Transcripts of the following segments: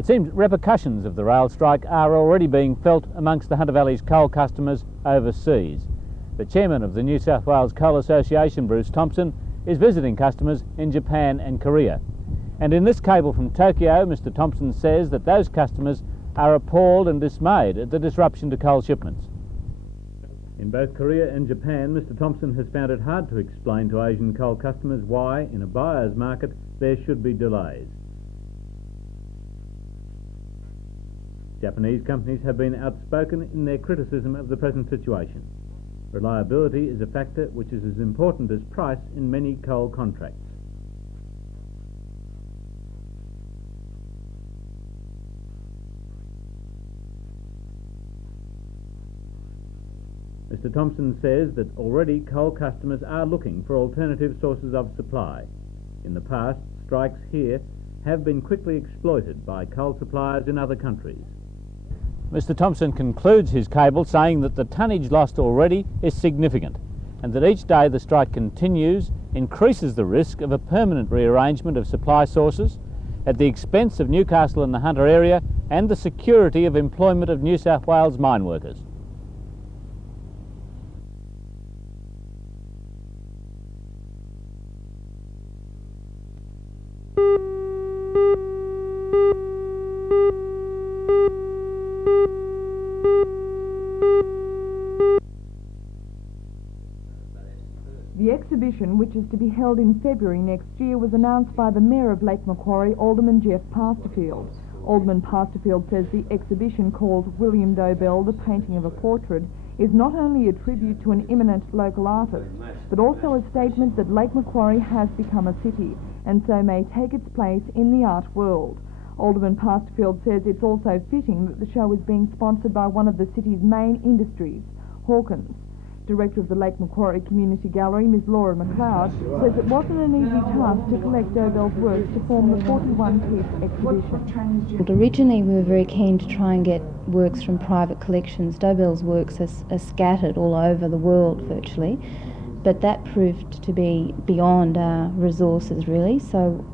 It seems repercussions of the rail strike are already being felt amongst the Hunter Valley's coal customers overseas. The chairman of the New South Wales Coal Association, Bruce Thompson, is visiting customers in Japan and Korea. And in this cable from Tokyo, Mr Thompson says that those customers are appalled and dismayed at the disruption to coal shipments. In both Korea and Japan, Mr Thompson has found it hard to explain to Asian coal customers why, in a buyer's market, there should be delays. Japanese companies have been outspoken in their criticism of the present situation. Reliability is a factor which is as important as price in many coal contracts. Mr Thompson says that already coal customers are looking for alternative sources of supply. In the past, strikes here have been quickly exploited by coal suppliers in other countries. Mr Thompson concludes his cable saying that the tonnage lost already is significant and that each day the strike continues increases the risk of a permanent rearrangement of supply sources at the expense of Newcastle and the Hunter area and the security of employment of New South Wales mine workers. The exhibition, which is to be held in February next year, was announced by the Mayor of Lake Macquarie, Alderman Jeff Pasterfield. Alderman Pasterfield says the exhibition, called William Dobell, The Painting of a Portrait, is not only a tribute to an eminent local artist, but also a statement that Lake Macquarie has become a city, and so may take its place in the art world. Alderman Pasterfield says it's also fitting that the show is being sponsored by one of the city's main industries, Hawkins. Director of the Lake Macquarie Community Gallery, Ms Laura McLeod, says it wasn't an easy task to collect Dobell's works to form the 41-piece exhibition. Originally we were very keen to try and get works from private collections. Dobell's works are scattered all over the world virtually, but that proved to be beyond our resources really, so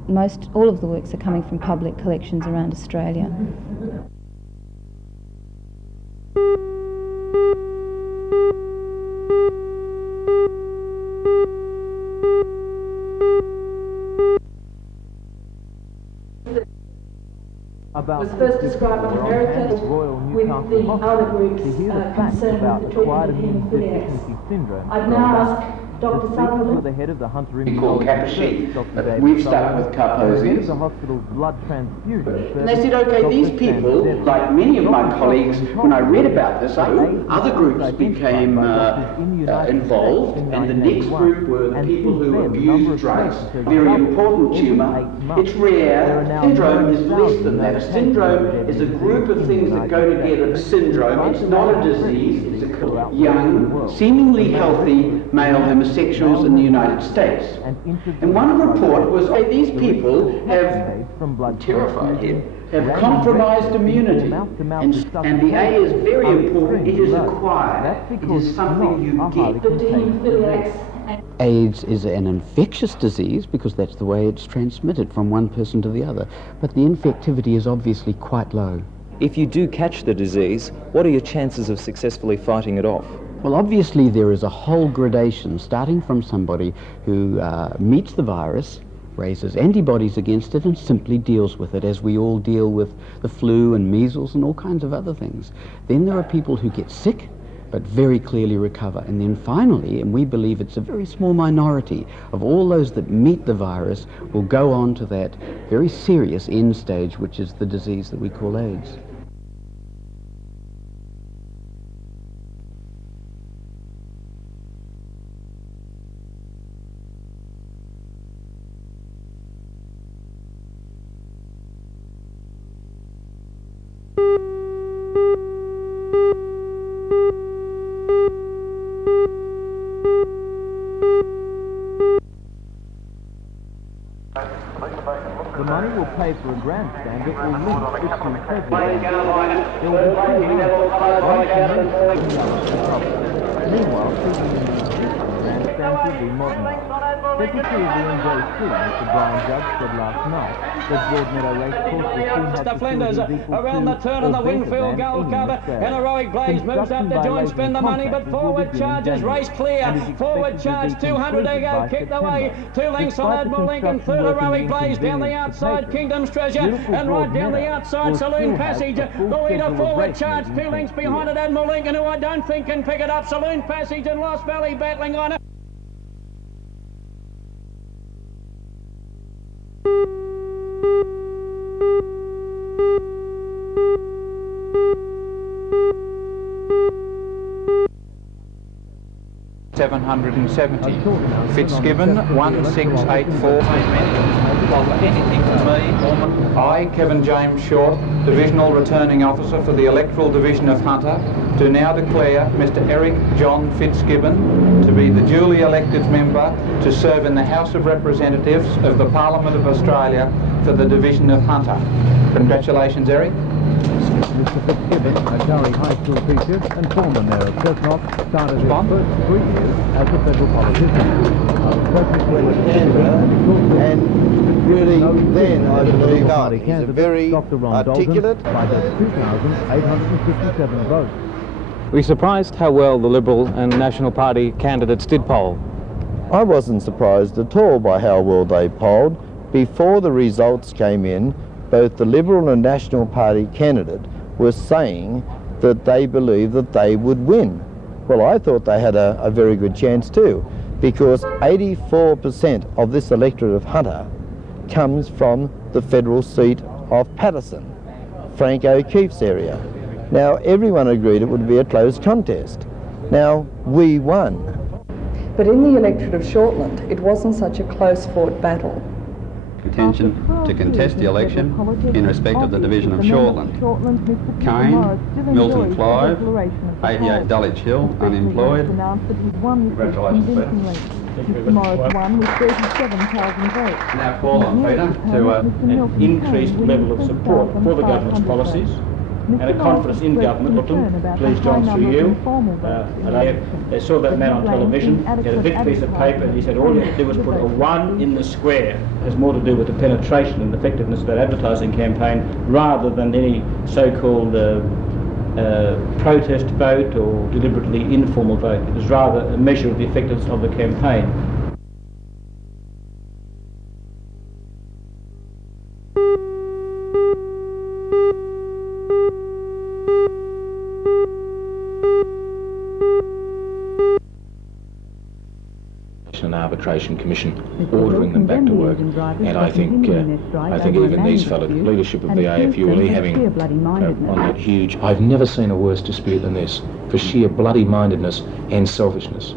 all of the works are coming from public collections around Australia. Was first described in America with the other groups concerned with the treatment of haemophiliacs. I'd now ask Dr. Sutherland. The head of the Hunter we call kappa sheet, but we've stuck with carposies. And they said, okay, these people, like many of my colleagues, when I read about this, other groups became involved, and the next group were the people who abused drugs. Very important tumour. It's rare. Syndrome is less than that. A syndrome is a group of things that go together. Syndrome, it's not a disease, it's a young, seemingly healthy male homosexuals in the United States. And one report was, hey, these people have, terrified him, have compromised immunity. And the A is very important. It is acquired. It is something you get. The haemophiliacs. AIDS is an infectious disease because that's the way it's transmitted from one person to the other. But the infectivity is obviously quite low. If you do catch the disease, what are your chances of successfully fighting it off? Well, obviously there is a whole gradation starting from somebody who meets the virus, raises antibodies against it and simply deals with it as we all deal with the flu and measles and all kinds of other things. Then there are people who get sick but very clearly recover. And then finally, and we believe it's a very small minority of all those that meet the virus will go on to that very serious end stage, which is the disease that we call AIDS. The money will pay for a grandstand that will link Strait to President. There will be two rooms. Meanwhile, the grandstand will be modernised. Secretary of the NJC, Mr. Brian Judd, said last night that Broadmeadow Racecourse will soon have the Flinders around the turn of the Winfield goal cover. And Heroic Blaze moves up to join, spend the money, but forward charges, race clear. Forward charge, 200 to go, kicked away. 2 lengths on Admiral Lincoln, third Heroic Blaze down the outside, Kingdom's Treasure, and right down the outside, Saloon Passage. The leader forward charge, 2 lengths behind it, Admiral Lincoln, who I don't think can pick it up. Saloon Passage and Lost Valley battling on it. $770. Fitzgibbon 1684. Anything to me. I, Kevin James Short, Divisional Returning Officer for the Electoral Division of Hunter, do now declare Mr. Eric John Fitzgibbon to be the duly elected member to serve in the House of Representatives of the Parliament of Australia for the Division of Hunter. Congratulations, Eric. Mr. Fitzgibbon, a Curry High School teacher and former mayor of Cessnock, started his first 3 years as a federal politician. And really then I believe he's a very articulate. By just 2,857 votes. Were you surprised how well the Liberal and National Party candidates did poll? I wasn't surprised at all by how well they polled. Before the results came in, both the Liberal and National Party candidate were saying that they believed that they would win. Well, I thought they had a very good chance too, because 84% of this electorate of Hunter comes from the federal seat of Patterson, Frank O'Keefe's area. Now, everyone agreed it would be a close contest. Now, we won. But in the electorate of Shortland, it wasn't such a close-fought battle. Intention to contest the election in respect of the division of Shortland. Kane, Milton Clive, 88 Dulwich Hill, unemployed. Congratulations, Mr. Morris won with 37,000 votes. Now call on Peter to an increased level of support for the government's policies and a confidence in government. Look, please, John, through you. I saw that man on television. He had a big piece of paper and he said all you had to do was put a 1 in the square. It has more to do with the penetration and effectiveness of that advertising campaign rather than any so-called protest vote or deliberately informal vote. It was rather a measure of the effectiveness of the campaign. An arbitration commission ordering them back to work, and I think even these fellows, leadership of the AFULE, having on that huge, I've never seen a worse dispute than this, for sheer bloody-mindedness and selfishness.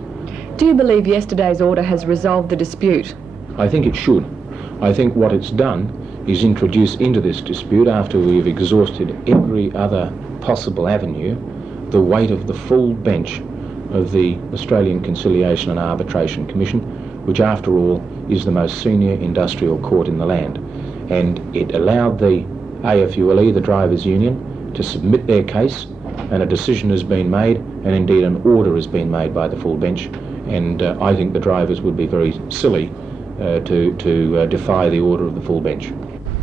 Do you believe yesterday's order has resolved the dispute? I think it should. I think what it's done is introduce into this dispute, after we've exhausted every other possible avenue, the weight of the full bench of the Australian Conciliation and Arbitration Commission, which after all is the most senior industrial court in the land. And it allowed the AFULE, the drivers' union, to submit their case, and a decision has been made, and indeed an order has been made by the full bench. And I think the drivers would be very silly to defy the order of the full bench.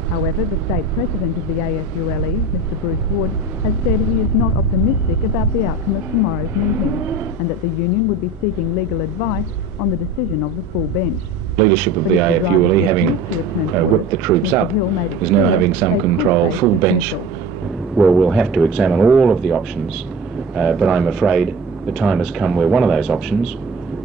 However, the state president of the AFULE, Mr. Bruce Wood, has said he is not optimistic about the outcome of tomorrow's meeting, and that the union would be seeking legal advice on the decision of the full bench. Leadership of the AFULE, having whipped the troops up, is now having some control. Full bench, well, we'll have to examine all of the options, but I'm afraid the time has come where one of those options,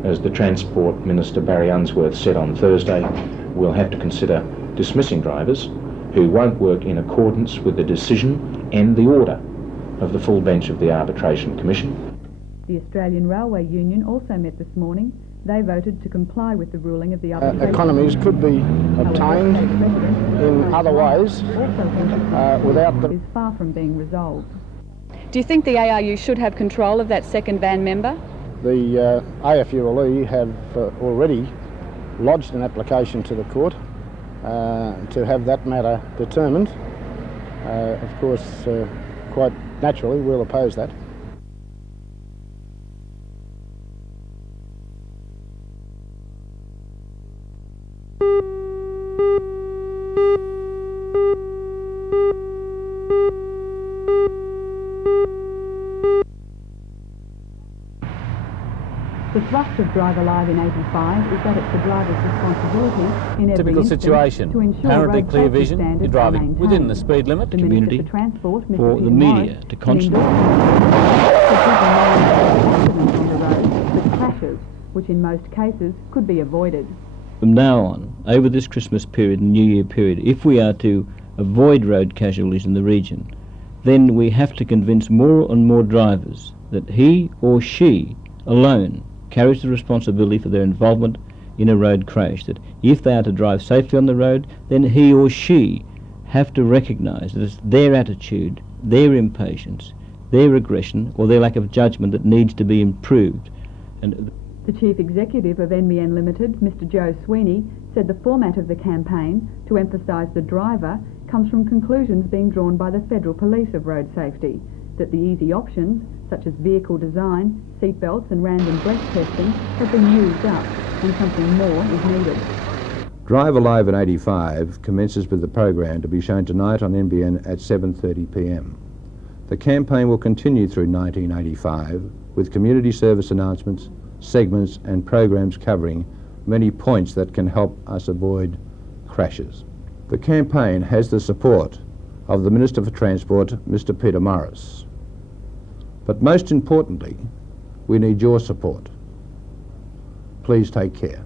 as the Transport Minister Barry Unsworth said on Thursday, we'll have to consider dismissing drivers who won't work in accordance with the decision and the order of the full bench of the Arbitration Commission. The Australian Railway Union also met this morning. They voted to comply with the ruling of the arbitration. Economies could be obtained in other ways without the... is far from being resolved. Do you think the ARU should have control of that second van member? The AFULE have already lodged an application to the court to have that matter determined. Of course, quite naturally, we'll oppose that. The thrust of Drive Alive in 85 is that it's the driver's responsibility in every Typical instance situation. to ensure Apparently road clear safety vision, standards you're are driving maintained. within the speed limit. The Community, Minister for Transport, Mr. for Peter the media Morris, to can constantly accidents on the road, but crashes, which in most cases could be avoided. From now on, over this Christmas period and New Year period, if we are to avoid road casualties in the region, then we have to convince more and more drivers that he or she alone carries the responsibility for their involvement in a road crash, that if they are to drive safely on the road, then he or she have to recognise that it's their attitude, their impatience, their aggression or their lack of judgment that needs to be improved. And the Chief Executive of NBN Limited, Mr. Joe Sweeney, said the format of the campaign, to emphasise the driver, comes from conclusions being drawn by the Federal Police of road safety, that the easy options, such as vehicle design, seatbelts and random breath testing, have been used up and something more is needed. Drive Alive in 85 commences with the program to be shown tonight on NBN at 7:30 p.m. The campaign will continue through 1985 with community service announcements, segments and programs covering many points that can help us avoid crashes. The campaign has the support of the Minister for Transport, Mr. Peter Morris. But most importantly, we need your support. Please take care.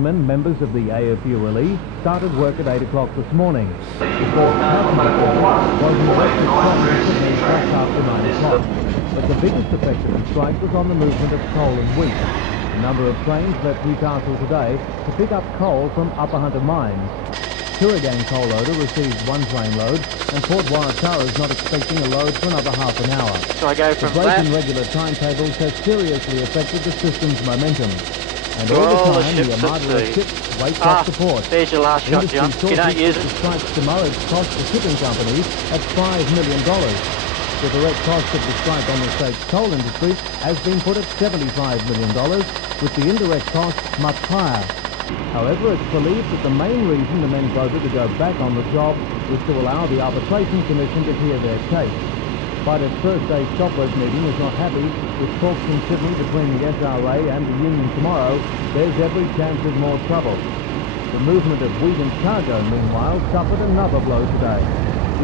Members of the AFULE started work at 8 o'clock this morning. Before was in Sydney just after 9 o'clock. But the biggest effect of the strike was on the movement of coal and wheat. A number of trains left Newcastle today to pick up coal from Upper Hunter mines. Kooragang coal loader received one train load, and Port Waratara is not expecting a load for another half an hour. So I go from the break in regular timetables has seriously affected the system's momentum. And for all the the time, ships the armada at of sea. ships waits up support. There's your last shot, John. You don't use it. The strike's demurrage cost the shipping companies at $5 million. The direct cost of the strike on the state's coal industry has been put at $75 million, with the indirect costs much higher. However, it's believed that the main reason the men voted to go back on the job was to allow the Arbitration Commission to hear their case. But its first day stopwork meeting is not happy. With talks in Sydney between the SRA and the union tomorrow, there's every chance of more trouble. The movement of wheat and cargo, meanwhile, suffered another blow today.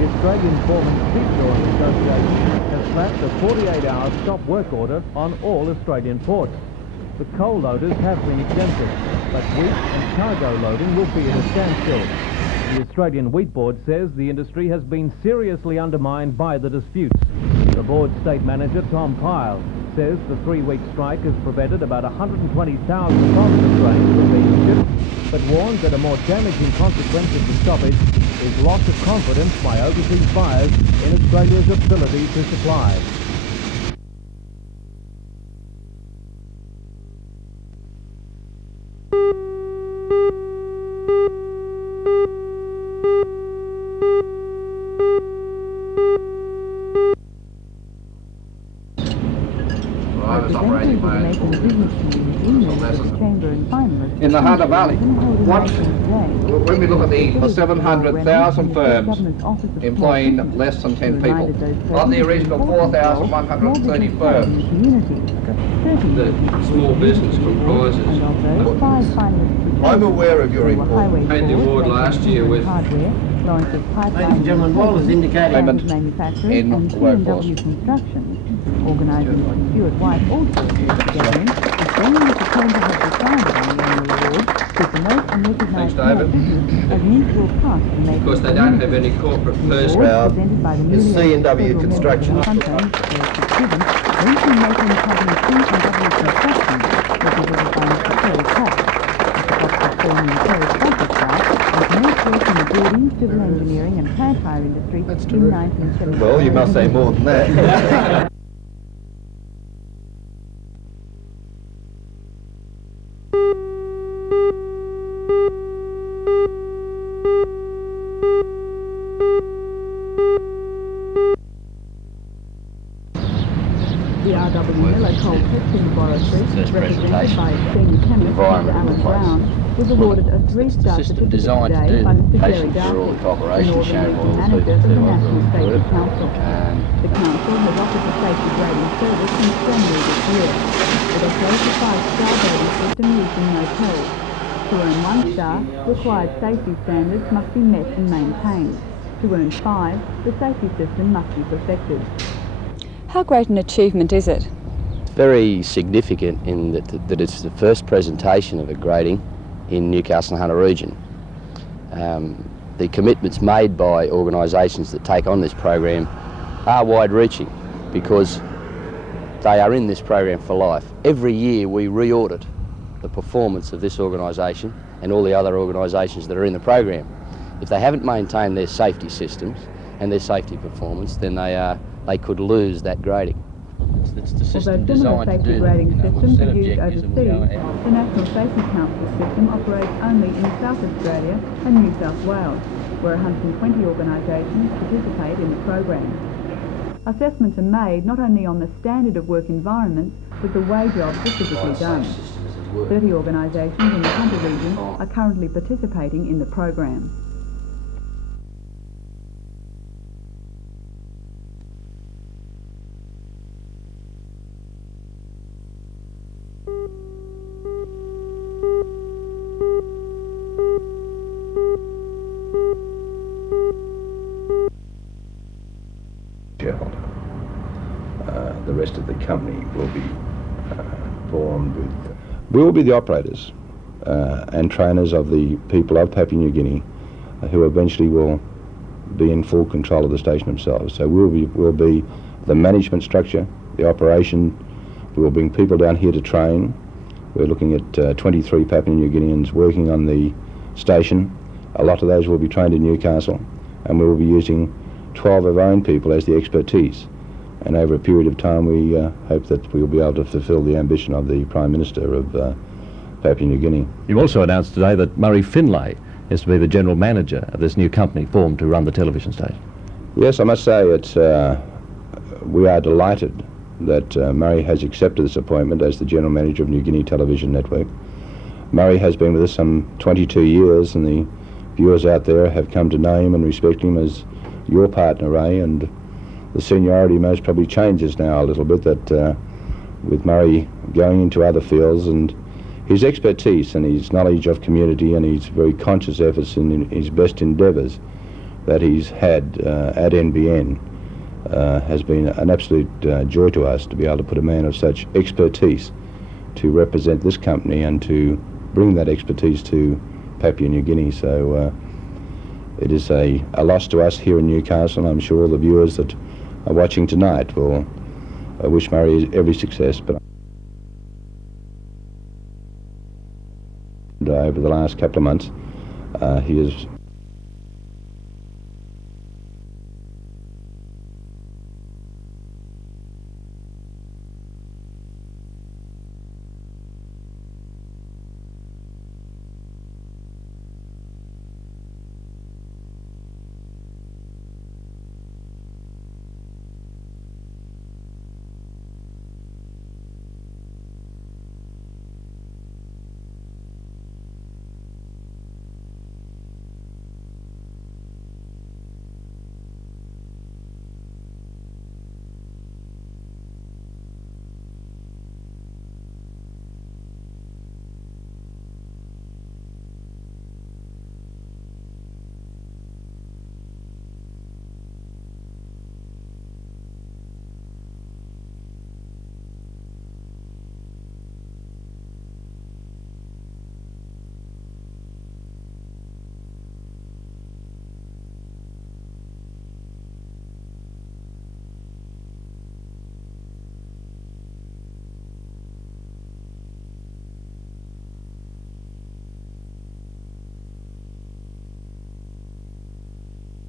The Australian Foreman Stevedoring Association has slapped a 48-hour stop work order on all Australian ports. The coal loaders have been exempted, but wheat and cargo loading will be at a standstill. The Australian Wheat Board says the industry has been seriously undermined by the disputes. The board state manager, Tom Pyle, says the 3-week strike has prevented about 120,000 tons of grain from being shipped, but warned that a more damaging consequence of the stoppage is loss of confidence by overseas buyers in Australia's ability to supply. In the Hunter Valley. When we look at the 700,000 firms employing less than 10 people, of the original 4,130 firms, the small business comprises. I'm aware of your report. We made the award last year with Lawrence of Pipeline, Ladies and gentlemen, Wall is indicating manufacturers in and the workforce. C&W Construction. Organising Stuart White also together in explaining that the Chamber has decided on the annual award to promote and recognise small business as an equal part in making because they don't have any corporate person. presented by the newly C&W Construction. Making company C&W Construction, represented by Mr. Terry Cox. Mr. Cox was formerly Terry Cox's wife, and most worked in the building, civil engineering and plant hire industry in 1970. Well, you must say more than that. coal testing laboratory, represented by its senior chemist, Mr. Alan Brown, was awarded a 3-star certificate today by Mr. Jerry Darcy, the Northern Region Manager of the National Safety Council. The Council has offered the safety grading service since January this year, with a 3 to 5-star grading system used in motels. To earn 1 star, required safety standards must be met and maintained. To earn 5, the safety system must be perfected. How great an achievement is it? Very significant in that it's the first presentation of a grading in Newcastle and Hunter region. The commitments made by organisations that take on this program are wide-reaching because they are in this program for life. Every year we re-audit the performance of this organisation and all the other organisations that are in the program. If they haven't maintained their safety systems and their safety performance, then they could lose that grading. It's the system Although similar safety grading systems are used overseas, the National Safety Council system operates only in South Australia and New South Wales, where 120 organisations participate in the program. Assessments are made not only on the standard of work environments, but the way jobs are physically done. 30 organisations in the Hunter region are currently participating in the program. The rest of the company will be formed with... We will be the operators and trainers of the people of Papua New Guinea who eventually will be in full control of the station themselves. So we'll be the management structure, the operation. We will bring people down here to train. We're looking at 23 Papua New Guineans working on the station. A lot of those will be trained in Newcastle, and we will be using 12 of our own people as the expertise. And over a period of time we hope that we will be able to fulfil the ambition of the Prime Minister of Papua New Guinea. You also announced today that Murray Finlay is to be the General Manager of this new company formed to run the television station. Yes, I must say we are delighted that Murray has accepted this appointment as the General Manager of New Guinea Television Network. Murray has been with us some 22 years, and the viewers out there have come to know him and respect him as your partner, Ray, and the seniority most probably changes now a little bit, that with Murray going into other fields, and his expertise and his knowledge of community and his very conscious efforts in his best endeavours that he's had at NBN has been an absolute joy to us to be able to put a man of such expertise to represent this company and to bring that expertise to Papua New Guinea. So it is a loss to us here in Newcastle, and I'm sure all the viewers that are watching tonight will wish Murray every success. But over the last couple of months, he has